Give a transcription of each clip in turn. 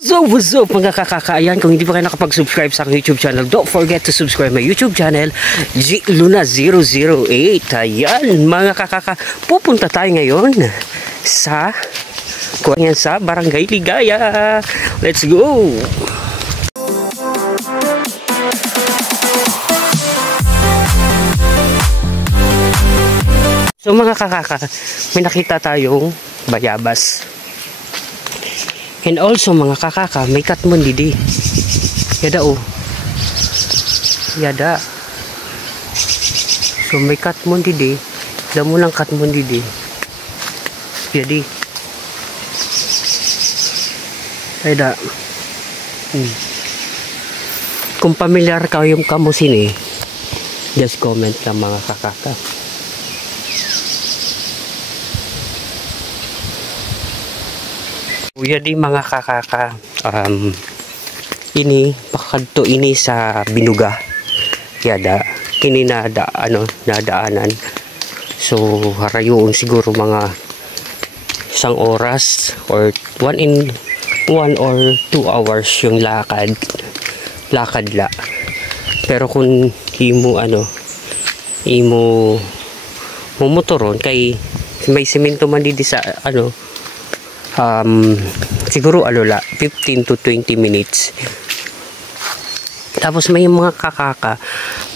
So what's up mga kakakaayan, kung hindi pa kayo nakapag-subscribe sa aking YouTube channel, don't forget to subscribe my YouTube channel, G Luna 008. Ayan mga pupunta tayo ngayon sa Barangay Ligaya. Let's go! So mga may nakita tayong bayabas. And also mga may katmon didi. Yada oh. Yada. So may katmon didi. Damo lang katmon didi. Yadi. Yada. Kung pamilyar kayo kamo sini, just comment lang mga Kuya di mga ini pakadto ini sa Binuga. Yada kini nadaanan. So harayoon siguro mga isang oras or 1 or 2 hours yung lakad la. Pero kung imo motoron kay may semento man di sa siguro 15 to 20 minutes. Tapos may mga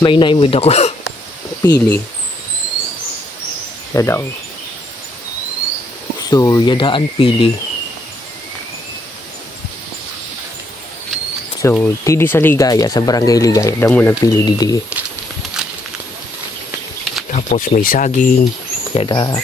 may naimod ako pili. Yada. So yadaan pili. So tidi sa Ligaya, sa Barangay Ligaya, damo ng pili didi. Tapos may saging, yada.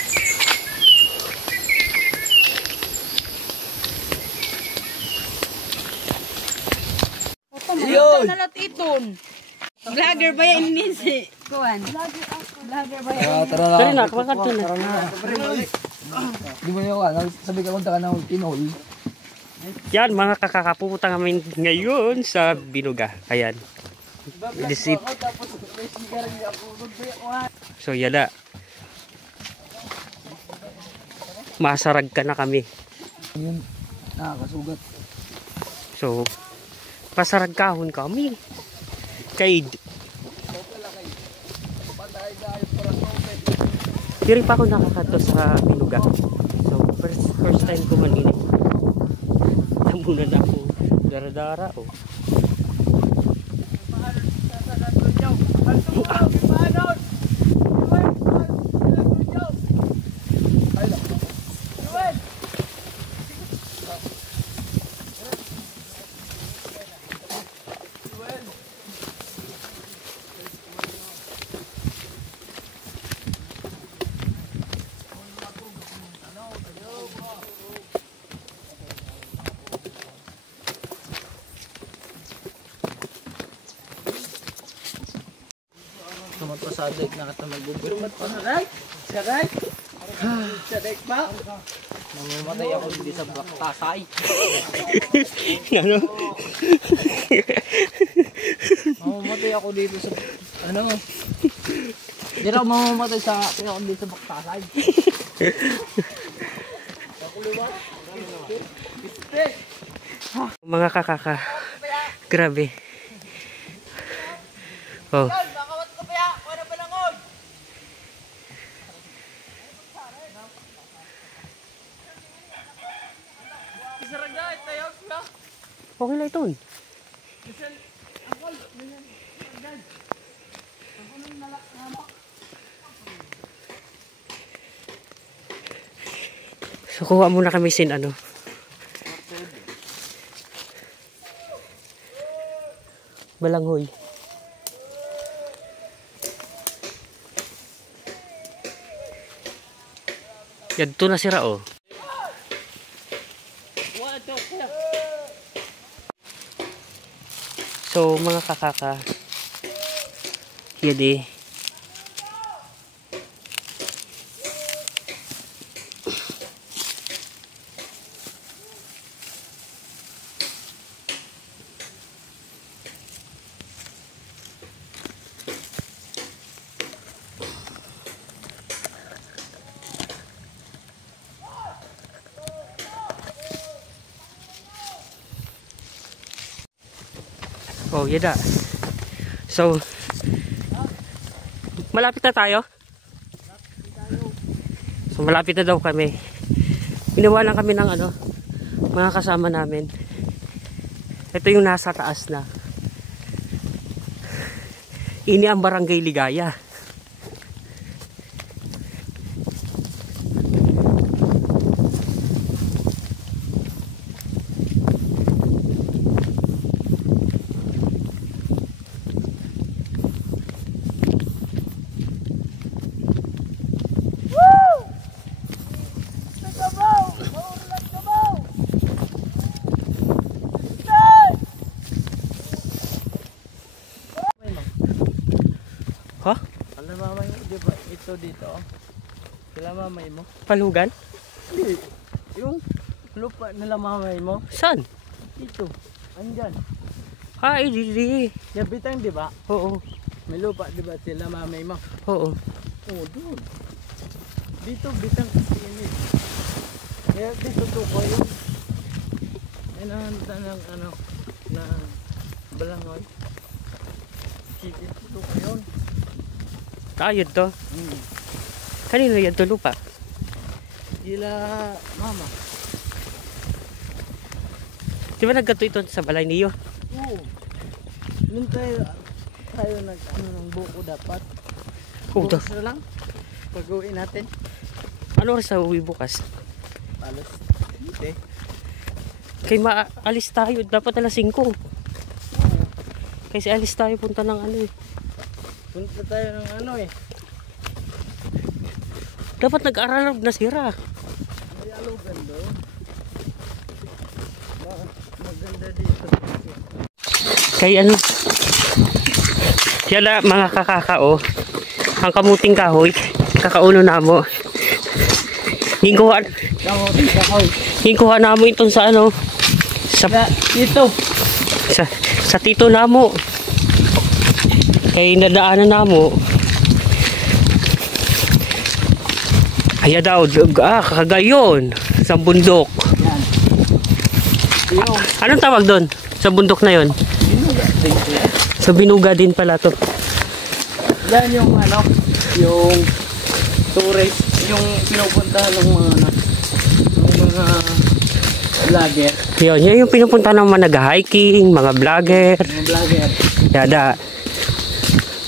Vlogger ba yan ni si Kuan? Vlogger ba yan? Tara na, kamakadto na. Di mo yung sabi ka kunta ka ng Pinol. Yan mga pupunta kami ngayon sa Binuga. Ayan. Visit. So yada. Masarag ka na kami. Yun, nakakasugat. So pasarag kahon kami. Kay diri pa ako nakakadto sa Binuga. So first time ko man ini. Namunan ako dara-dara oh. Sadik na kata magbubulmat pa na Sadik ba? Mamamatay ako dito sa baktasay. Ano? Mamamatay ako dito sa Di raw mamamatay sa ako dito sa baktasay. Mga grabe. Oh. Okay lang ito. So kuha muna kami sin balanghoy. Yadto na sira oh. So mga yadi. Oh, yada. So, malapit na tayo? So, malapit na daw kami. Ginawa lang kami ng ano, mga kasama namin. Ito yung nasa taas na. Ini ang Barangay Ligaya. Ha? Alam mamay mo, di ba ito dito? Sila mamay mo? Palugan? Hindi. Yung lupa nila mamay mo? Saan? Dito. Andyan. Ay, di. Yabitang di ba? Oo. May lupa di ba sila mamay mo? Oo. Oo, doon. Dito, bitang kasi ini. Kaya dito to ko yun. Ay nahanda ng ano, na balangoy. Dito to ko yun. Tayo to. Kanino yan to lupa? Sila mama. Di ba nagkato ito sa balay niyo? Oo. Nung tayo nag ano ng buko dapat. Oo. Bukas na lang. Pag-uwi natin. Ano oras sa uwi bukas? Alas. Hindi. Kay maalis tayo. Dapat alas 5. Kasi alis tayo punta ng ano eh. Punta tayo ng ano eh. Dapat nag-aral na sira. May alugan doon. Maganda dito. Kay ano? Yan na mga kakakao. Ang kamuting kahoy. Kakauno na mo. Hingkuha na mo itong sa ano. Dito. Sa tito na mo. Kay nadaanan na mo. Kaya daw, kagayon. Sa bundok. Yung Anong tawag doon? Sa bundok na yon? Sa binuga din pala to. yan yung ano, yung tourist, yung pinupuntahan ng mga vlogger. Yan yung pinupunta ng mga nag-hiking, mga vlogger. Mga vlogger. Yada.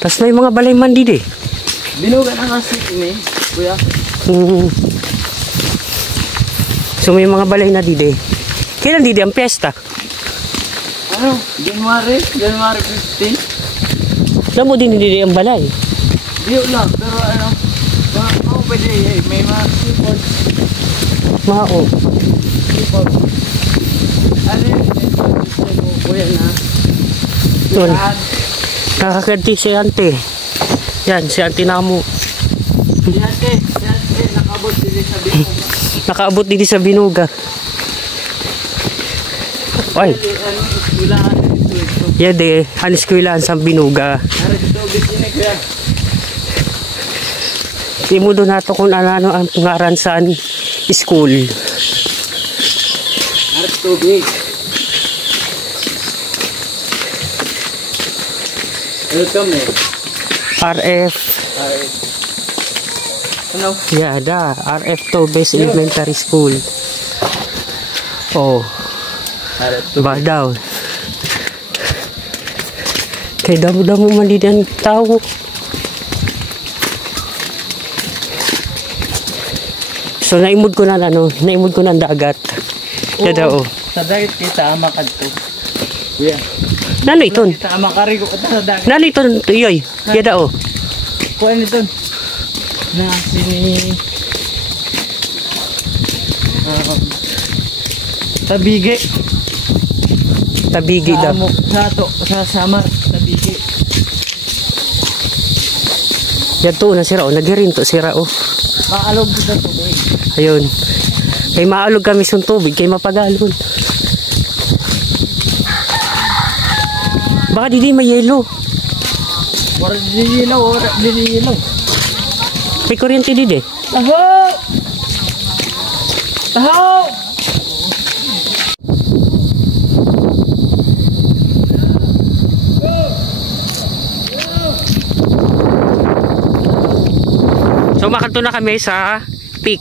Tapos may mga balay man din eh. Binuga na kasi ini, kuya. So may mga balay na din eh. Kailan din ang piyesta? Ano? January 15. Alam mo din ang balay. Diyo lang, pero ano, pwede may mga sipod. Mao. Sipod. Ano yun? Kuya na. Yun. Saan? Nakakadti si ante. Yan, si ante namo. Yan nakabot din sa binuga. Nakaabot din sa binuga. Ay, Eskwelahan dito. yan de, aniskwelahan sa binuga. Dito, bisine kuya. Di mo doon nato kung ano ang pangaran sa school. Harap tubig. Welcome eh. RF. Ano? Yada, RF Tobes Elementary School. Oh, Harap ba daw. Kay damo-damo man din ang tao. So naimod ko na ano, naimod ko na ang dagat. Yada oh. Sa dagat kita amakad to. Kuya. Nano iton? Kita amakari ko sa dagat. Nano iton? Yoy, yada oh. Kuha nito. Na sini Tabigi. Tabigi daw. Sa Samar, Tabigi. Yato na sira oh, nagirin to sira oh. Maalog dito tubig. Ayun. Kay maalog kami sa tubig, kay mapagalon. Baka di may yelo. Wala dinilaw. May kuryente di eh. Taho! Taho! makanto na kami sa peak.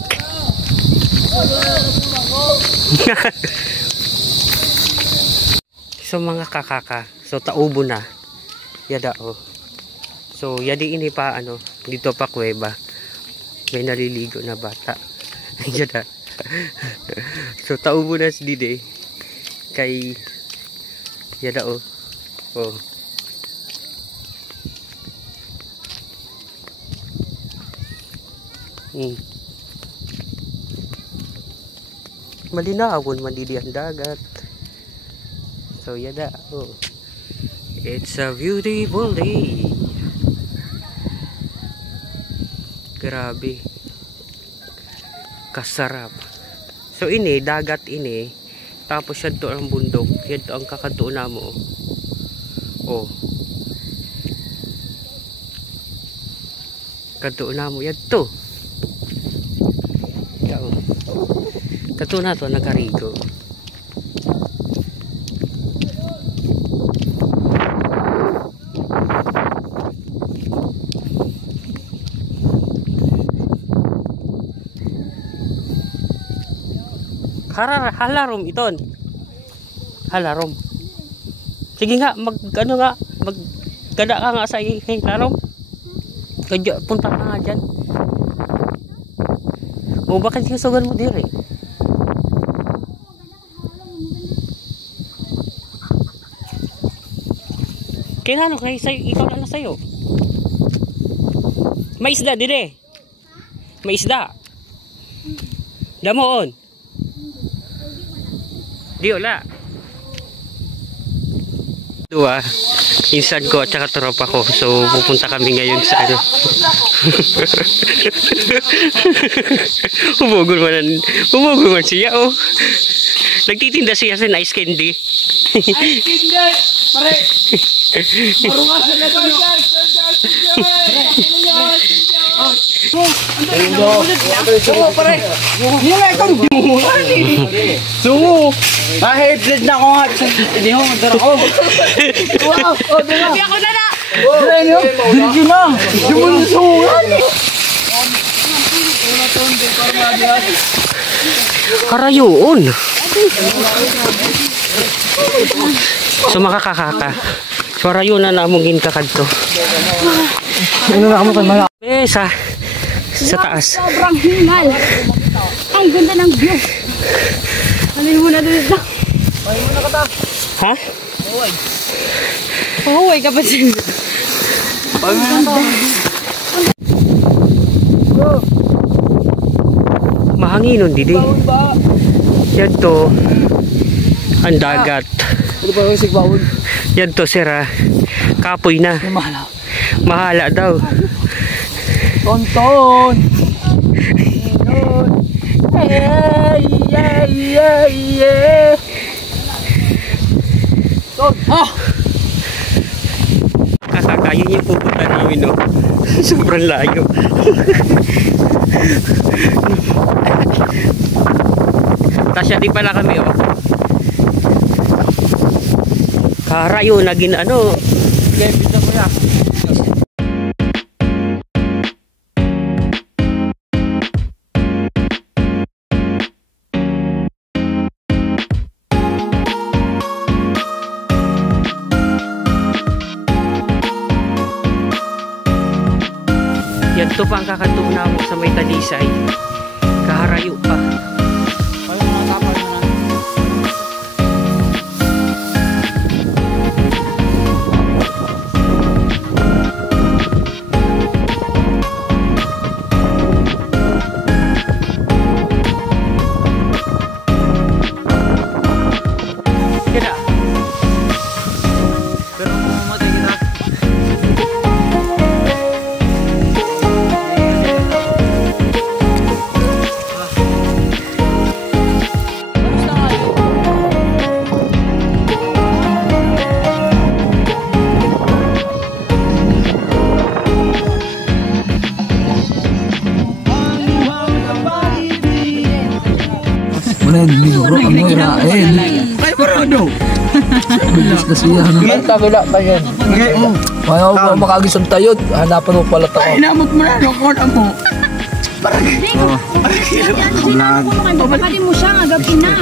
So mga kakaka, so taubo na. Yada oh. So yadi ini pa ano, dito pa kuweba. May naliligo na bata. Yada. So taubo na si Dide. Kay yada oh. Oh. Malinawon man didi ang dagat. So yada oh. It's a beautiful day. Grabe. Kasarap. So ini dagat ini. Tapos yan to ang bundok. Yan to ang kakatuon na mo. Oh. Katuon na mo yan to. Yan. Katuon na to nagkarigo. Halarom iton. Halarom. Sige nga, ano nga, gada ka nga sa halarom. Kadya, punta ka nga dyan. O bakit sinusugan mo diri? Kaya ano, kaya sa'yo, ikaw na sa'yo. May isda dire. May isda. Damoon. Di wala. Dua, insan ko at saka tropa ko. So, pupunta kami ngayon sa ano. Humugol man siya, oh. Nagtitinda siya sa ice candy. Ice candy! Pare! Marungas na ito! Sungo! Mahidred na ako nga. Hindi mo, madara ko. Sabi ako na na! Hindi na! Sumunsungan! Karayoon! So makakakaka. So karayoon na namungin kakad to. Ano na mo kan mala? Sa taas. Sobrang hingal. Ang ganda ng view. Ano mo na dito? Ay mo na kata. Ha? Huwag. Pahuway ka pa siya. Mahanginon didi. Yan to. Ang dagat. Ano ba yung sigbawon? Yan to sira. Kapoy na. Mahala. Mahala daw. Tonton. Hey, yeah, yeah, yeah. Ton. Ah. Kakakayin yung pupunta namin, no? Sobrang layo. Tasya di pala kami, oh. Karayo, naging ano. Lepit na mo yan. Yan to pa ang kakatuna mo sa may talisay. Kaharayo pa. Paano mga kapal mo na? Yan na. Pero kung mamatay kita. Mana libro ang ngirain. Ay, parado! Bilis na siya. Yan, kabila pa yan. Ayaw ko makagisang tayot. Hanapan mo pala ako. Inamot mo na, nukon mo. Hindi ko. Sinabi ko kayo, papali mo siya, agapin na.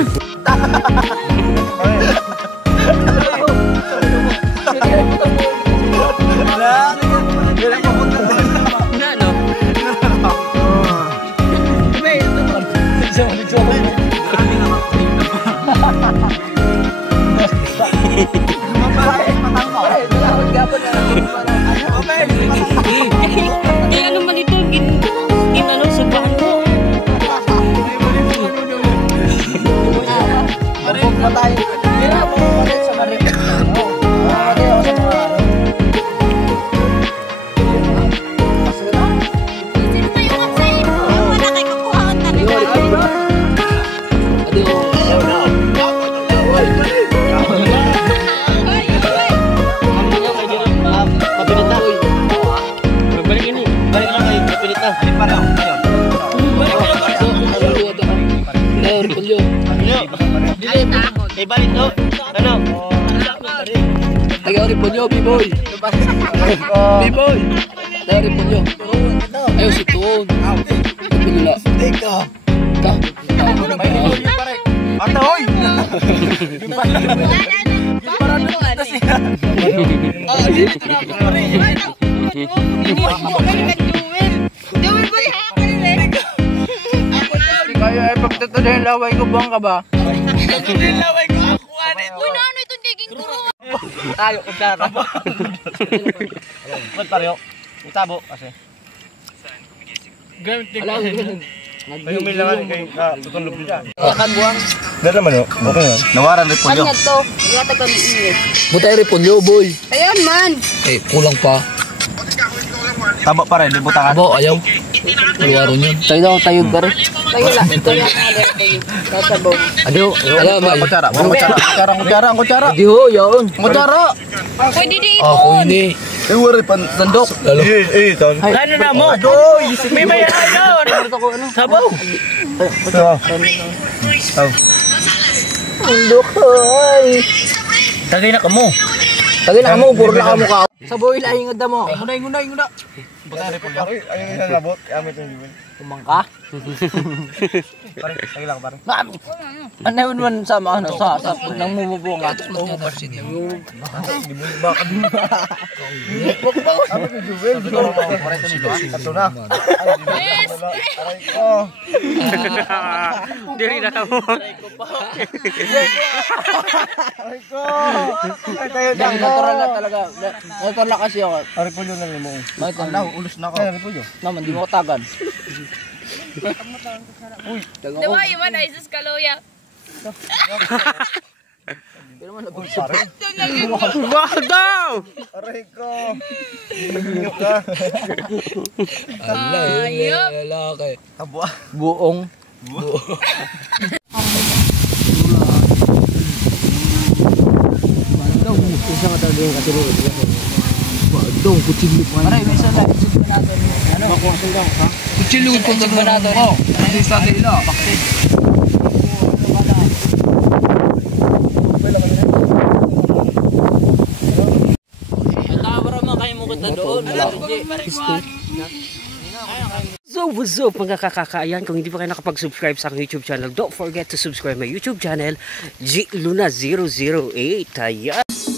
Kaya naman ito, ginano, subahan mo. Sino tayo nga sa'yo? Wala kayo kukuhaan talaga. Balik ini. Balik lang kayo. Kapilit na. Balik pa lang. Balik to. Ano? Tagaw Repolyo, B-boy. B-boy. Tagaw Repolyo. Ayaw si Tuon. Pagpilula. Teka. Ta. Ata, hoy! Kaya ay pagtatuloy laway ko bang ka ba? Uy, na ano itong diging turo? Tayo, kutsara. Ba't pareho? Itabo kasi. Alam mo. May umilangan kay tutulog niya. Kagwang. Dahil naman yun. Okay nga. Nawaran rin po Ano to? Yata kami init. Butay Repolyo, boy. Ayun man. Eh, kulang pa. Tabo pa rin, di butakan. Abo, ayaw. Luwaro niyan. Tayo daw, tayo ba rin? Tayo lang. Ito yung ada tayo. Sasabaw. Adiyo. Alam mo. Kutsara, kutsara. Di ho, yun. Kutsara! Pwede di Ako ipon. hindi. Eh, wari pa, sandok. Lalo. Ton. Ano na mo? Adoy! May mayahay doon. Sabaw. Tagay na ka mo. Tagay na mo, puro na ka mukha. Saboy lang yung mo. Ngunay. Butari po lang. Ayun yung nalabot. Amit yung gawin. Kumangka. Pare, tagay lang pare. Ano yun man sa mga sa nang mumubuo nga. Oo, kasi di mo. Amit yung gawin. Pare, ito na. Yes! Aray ko. Diri na ka mo. Aray ko. Ay, tayo dyan. Natural na talaga. Natural na kasi ako. Aray po yun lang mo. Ulos na ako. Aray po yun. Naman, di mo katagan. Diba yung man ay sus kaluya? Wag daw! Aray ko. Inyo ka. Ayop! Lalaki. Abo. Buong. Bandong, isa ka talaga yung katiruro. Bandong, kutsilyo pa. Aray, may isa lang. Kutsilyo natin. Ano? Kutsilyo ko natin. Oo. Hindi sa tila. Bakit? So what's up mga kakakaayan, kung hindi pa kayo nakapag-subscribe sa aking YouTube channel, don't forget to subscribe my YouTube channel, G Luna 008. Ayan.